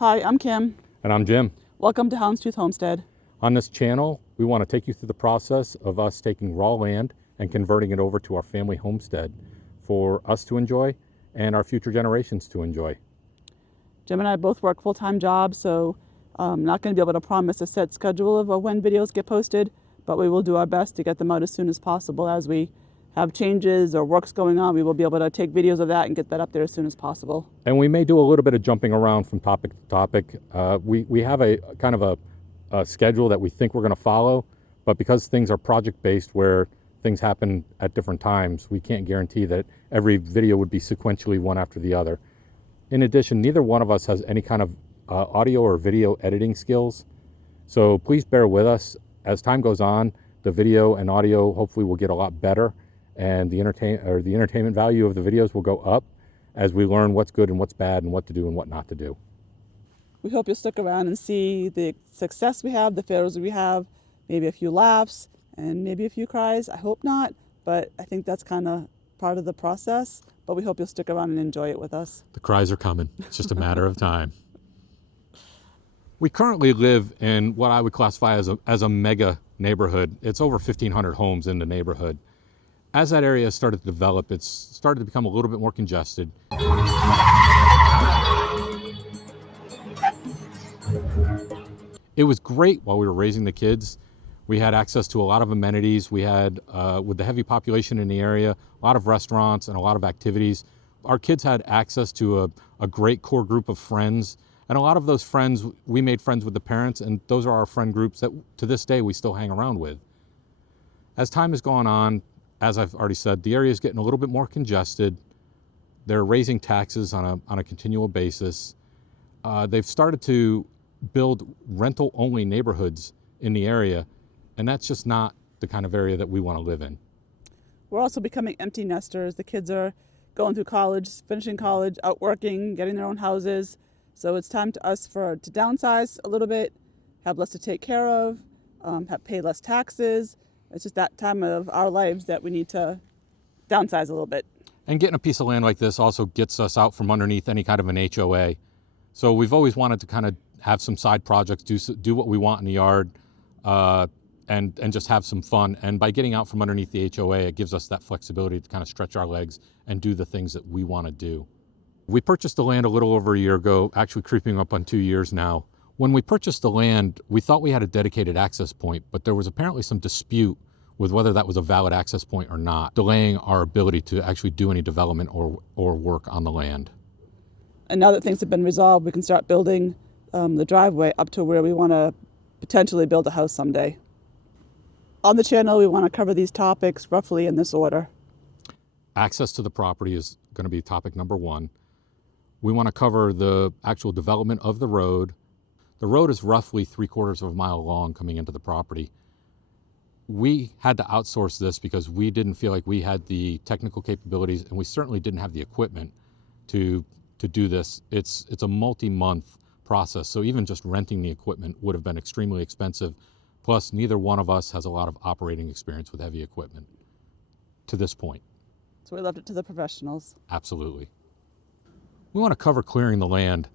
Hi, I'm Kim. And I'm Jim. Welcome to Houndstooth Homestead. On this channel, we want to take you through the process of us taking raw land and converting it over to our family homestead for us to enjoy and our future generations to enjoy. Jim and I both work full-time jobs, so I'm not going to be able to promise a set schedule of when videos get posted, but we will do our best to get them out as soon as possible. As we have changes or works going on, we will be able to take videos of that and get that up there as soon as possible. And we may do a little bit of jumping around from topic to topic. We have a kind of a schedule that we think we're going to follow, but because things are project-based where things happen at different times, we can't guarantee that every video would be sequentially one after the other. In addition, neither one of us has any kind of audio or video editing skills, so please bear with us. As time goes on, the video and audio hopefully will get a lot better, and the entertainment value of the videos will go up as we learn what's good and what's bad and what to do and what not to do. We hope you'll stick around and see the success we have, the failures we have, maybe a few laughs and maybe a few cries. I hope not, but I think that's kind of part of the process. But we hope you'll stick around and enjoy it with us. The cries are coming. It's just a matter of time. We currently live in what I would classify as a mega neighborhood. It's over 1,500 homes in the neighborhood. As that area has started to develop, it's started to become a little bit more congested. It was great while we were raising the kids. We had access to a lot of amenities. We had, with the heavy population in the area, a lot of restaurants and a lot of activities. Our kids had access to a great core group of friends. And a lot of those friends, we made friends with the parents, and those are our friend groups that to this day we still hang around with. As time has gone on, as I've already said, the area is getting a little bit more congested. They're raising taxes on a continual basis. They've started to build rental-only neighborhoods in the area, and that's just not the kind of area that we want to live in. We're also becoming empty nesters. The kids are going through college, finishing college, out working, getting their own houses. So it's time to us to downsize a little bit, have less to take care of, pay less taxes. It's just that time of our lives that we need to downsize a little bit. And getting a piece of land like this also gets us out from underneath any kind of an HOA. So we've always wanted to kind of have some side projects, do what we want in the yard, and just have some fun. And by getting out from underneath the HOA, it gives us that flexibility to kind of stretch our legs and do the things that we want to do. We purchased the land a little over a year ago, actually creeping up on 2 years now. When we purchased the land, we thought we had a dedicated access point, but there was apparently some dispute with whether that was a valid access point or not, delaying our ability to actually do any development or work on the land. And now that things have been resolved, we can start building the driveway up to where we want to potentially build a house someday. On the channel, we want to cover these topics roughly in this order. Access to the property is going to be topic number one. We want to cover the actual development of the road. The road is roughly 3/4 of a mile long coming into the property. We had to outsource this because we didn't feel like we had the technical capabilities, and we certainly didn't have the equipment to do this. It's a multi-month process, so even just renting the equipment would have been extremely expensive. Plus, neither one of us has a lot of operating experience with heavy equipment to this point. So we left it to the professionals. Absolutely. We want to cover clearing the land.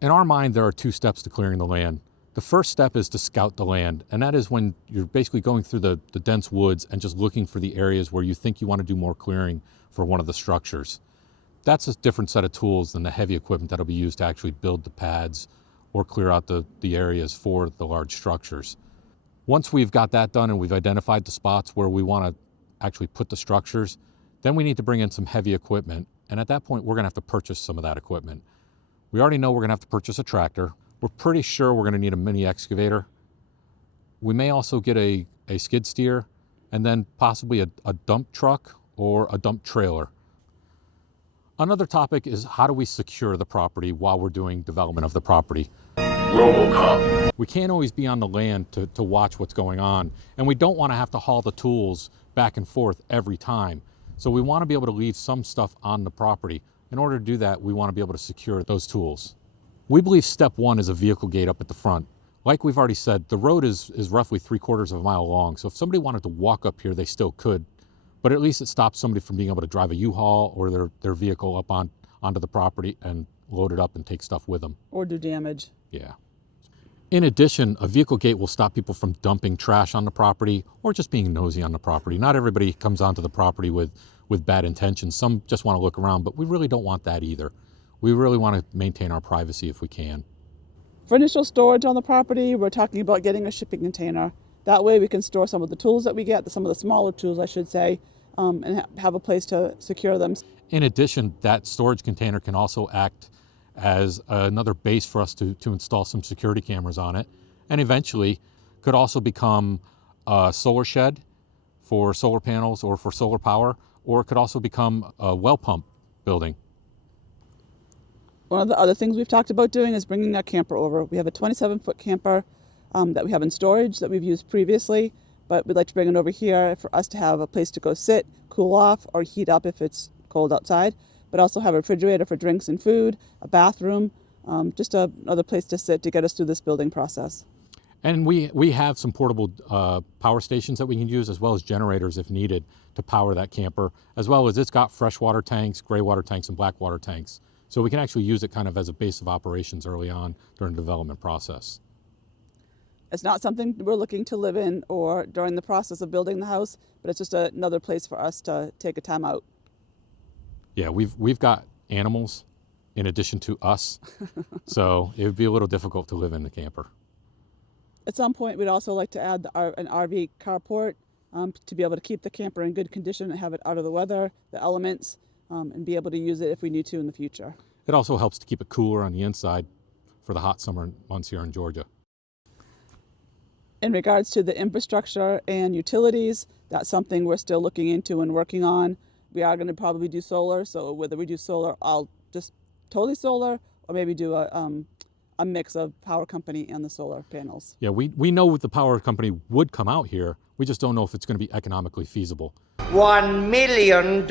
In our mind, there are 2 steps to clearing the land. The first step is to scout the land, and that is when you're basically going through the dense woods and just looking for the areas where you think you want to do more clearing for one of the structures. That's a different set of tools than the heavy equipment that'll be used to actually build the pads or clear out the areas for the large structures. Once we've got that done and we've identified the spots where we want to actually put the structures, then we need to bring in some heavy equipment, and at that point we're going to have to purchase some of that equipment. We already know we're going to have to purchase a tractor. We're pretty sure we're going to need a mini excavator. We may also get a skid steer, and then possibly a dump truck or a dump trailer. Another topic is how do we secure the property while we're doing development of the property. RoboCop. We can't always be on the land to watch what's going on, and we don't want to have to haul the tools back and forth every time. So we want to be able to leave some stuff on the property. In order to do that, we want to be able to secure those tools. We believe step one is a vehicle gate up at the front. Like we've already said, the road is roughly 3/4 of a mile long, so if somebody wanted to walk up here, they still could, but at least it stops somebody from being able to drive a U-Haul or their vehicle up onto the property and load it up and take stuff with them. Or do damage. Yeah. In addition, a vehicle gate will stop people from dumping trash on the property or just being nosy on the property. Not everybody comes onto the property with bad intentions. Some just want to look around, but we really don't want that either. We really want to maintain our privacy if we can. For initial storage on the property, we're talking about getting a shipping container. That way we can store some of the tools that we get, some of the smaller tools, I should say, and have a place to secure them. In addition, that storage container can also act as another base for us to install some security cameras on it, and eventually could also become a solar shed for solar panels or for solar power, or it could also become a well pump building. One of the other things we've talked about doing is bringing our camper over. We have a 27-foot camper that we have in storage that we've used previously, but we'd like to bring it over here for us to have a place to go sit, cool off, or heat up if it's cold outside, but also have a refrigerator for drinks and food, a bathroom, just another place to sit to get us through this building process. And we have some portable power stations that we can use, as well as generators if needed to power that camper, as well as it's got freshwater tanks, gray water tanks, and black water tanks. So we can actually use it kind of as a base of operations early on during the development process. It's not something we're looking to live in or during the process of building the house, but it's just another place for us to take a time out. Yeah, we've got animals in addition to us, so it would be a little difficult to live in the camper. At some point, we'd also like to add an RV carport to be able to keep the camper in good condition and have it out of the weather, the elements, and be able to use it if we need to in the future. It also helps to keep it cooler on the inside for the hot summer months here in Georgia. In regards to the infrastructure and utilities, that's something we're still looking into and working on. We are going to probably do solar, so whether we do solar, I'll just totally solar, or maybe do a mix of power company and the solar panels. Yeah, we know the power company would come out here. We just don't know if it's going to be economically feasible. $1 million.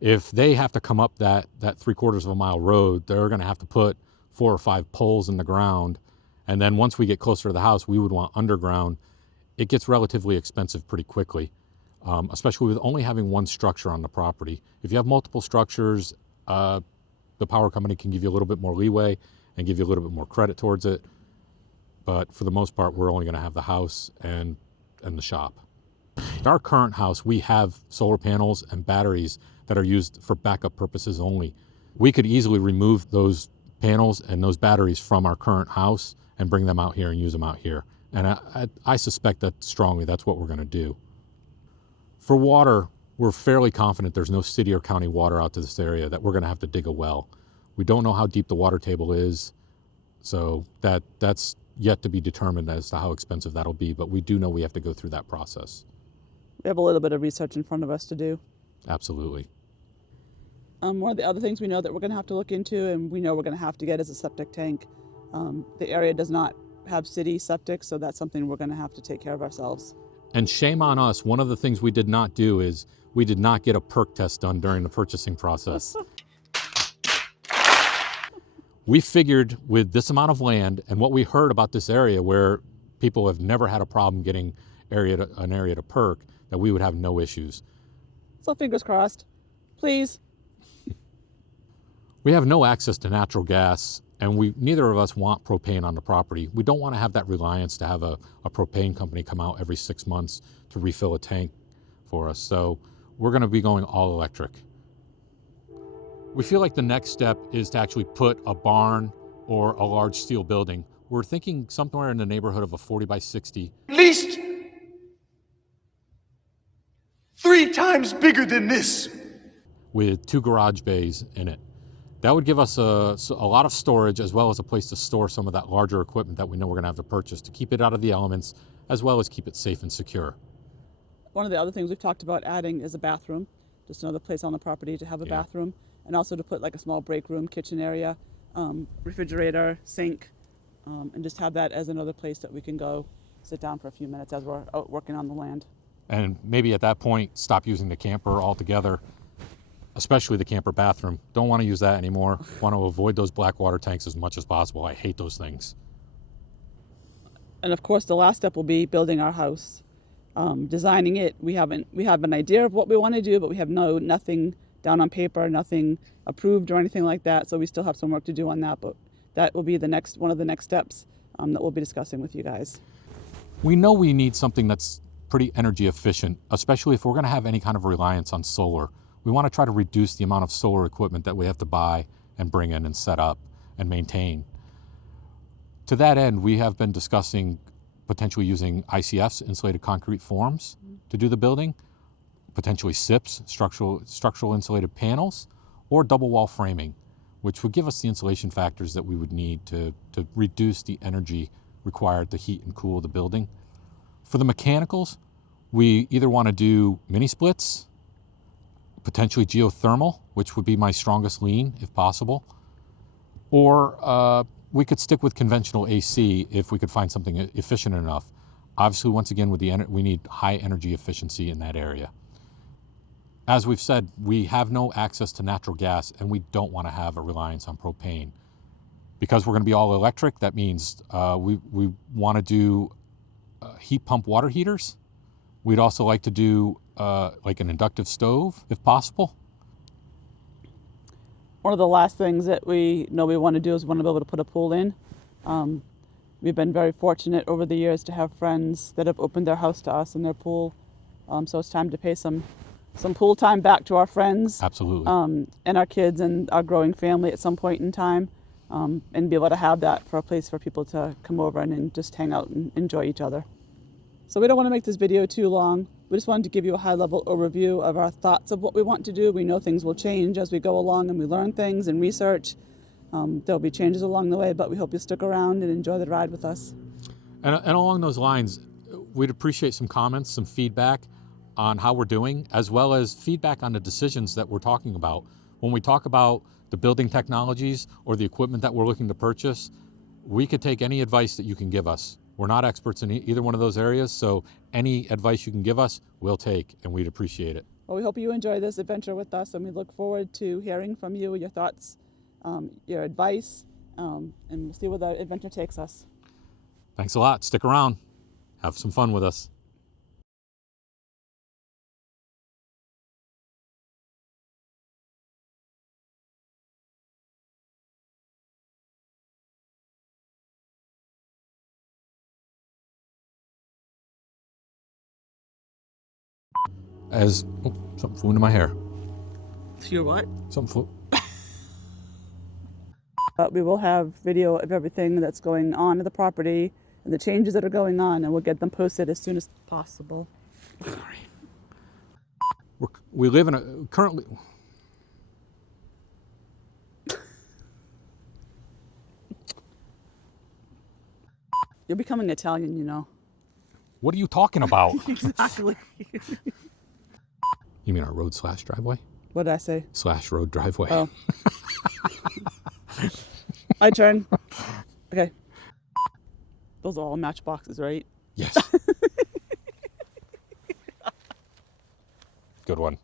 If they have to come up that 3/4 of a mile road, they're going to have to put 4 or 5 poles in the ground. And then once we get closer to the house, we would want underground. It gets relatively expensive pretty quickly, especially with only having one structure on the property. If you have multiple structures, the power company can give you a little bit more leeway and give you a little bit more credit towards it. But for the most part, we're only going to have the house and the shop. In our current house, we have solar panels and batteries that are used for backup purposes only. We could easily remove those panels and those batteries from our current house and bring them out here and use them out here. And I suspect that strongly that's what we're going to do. For water, we're fairly confident there's no city or county water out to this area, that we're going to have to dig a well. We don't know how deep the water table is, so that's yet to be determined as to how expensive that'll be, but we do know we have to go through that process. We have a little bit of research in front of us to do. Absolutely. One of the other things we know that we're going to have to look into, and we know we're going to have to get, is a septic tank. The area does not have city septic, so that's something we're going to have to take care of ourselves. And shame on us, one of the things we did not do is we did not get a perk test done during the purchasing process. We figured with this amount of land and what we heard about this area, where people have never had a problem getting an area to perk, that we would have no issues. So fingers crossed. Please. We have no access to natural gas, and neither of us want propane on the property. We don't want to have that reliance to have a propane company come out every 6 months to refill a tank for us. So we're going to be going all electric. We feel like the next step is to actually put a barn or a large steel building. We're thinking somewhere in the neighborhood of a 40 by 60. At least 3 times bigger than this. With 2 garage bays in it. That would give us a lot of storage, as well as a place to store some of that larger equipment that we know we're going to have to purchase to keep it out of the elements, as well as keep it safe and secure. One of the other things we've talked about adding is a bathroom, just another place on the property to have a bathroom, and also to put like a small break room, kitchen area, refrigerator, sink, and just have that as another place that we can go sit down for a few minutes as we're out working on the land. And maybe at that point, stop using the camper altogether, especially the camper bathroom. Don't want to use that anymore. Want to avoid those black water tanks as much as possible. I hate those things. And of course, the last step will be building our house. Designing it, we have an idea of what we want to do, but we have nothing down on paper, nothing approved or anything like that. So we still have some work to do on that, but that will be one of the next steps that we'll be discussing with you guys. We know we need something that's pretty energy efficient, especially if we're going to have any kind of reliance on solar. We want to try to reduce the amount of solar equipment that we have to buy and bring in and set up and maintain. To that end, we have been discussing potentially using ICFs, insulated concrete forms, to do the building, potentially SIPs, structural insulated panels, or double wall framing, which would give us the insulation factors that we would need to reduce the energy required to heat and cool the building. For the mechanicals, we either want to do mini splits, potentially geothermal, which would be my strongest lean if possible, or we could stick with conventional AC if we could find something efficient enough. Obviously, once again, with we need high energy efficiency in that area. As we've said, we have no access to natural gas, and we don't want to have a reliance on propane. Because we're going to be all electric, that means we want to do heat pump water heaters. We'd also like to do like an inductive stove, if possible. One of the last things that we know we want to do is want to be able to put a pool in. We've been very fortunate over the years to have friends that have opened their house to us and their pool. So it's time to pay some pool time back to our friends. Absolutely. And our kids and our growing family at some point in time. And be able to have that for a place for people to come over and just hang out and enjoy each other. So we don't want to make this video too long. We just wanted to give you a high-level overview of our thoughts of what we want to do. We know things will change as we go along and we learn things and research. There'll be changes along the way, but we hope you'll stick around and enjoy the ride with us. And along those lines, we'd appreciate some comments, some feedback on how we're doing, as well as feedback on the decisions that we're talking about. When we talk about the building technologies or the equipment that we're looking to purchase, we could take any advice that you can give us. We're not experts in either one of those areas, so any advice you can give us, we'll take, and we'd appreciate it. Well, we hope you enjoy this adventure with us, and we look forward to hearing from you, your thoughts, your advice, and we'll see where the adventure takes us. Thanks a lot. Stick around. Have some fun with us. Something flew into my hair. Your what? Something flew. But we will have video of everything that's going on at the property and the changes that are going on, and we'll get them posted as soon as possible. Sorry. We live in currently. You're becoming Italian, you know. What are you talking about? Exactly. You mean our road/driveway? What did I say? /road driveway. Oh. My turn. Okay. Those are all matchboxes, right? Yes. Good one.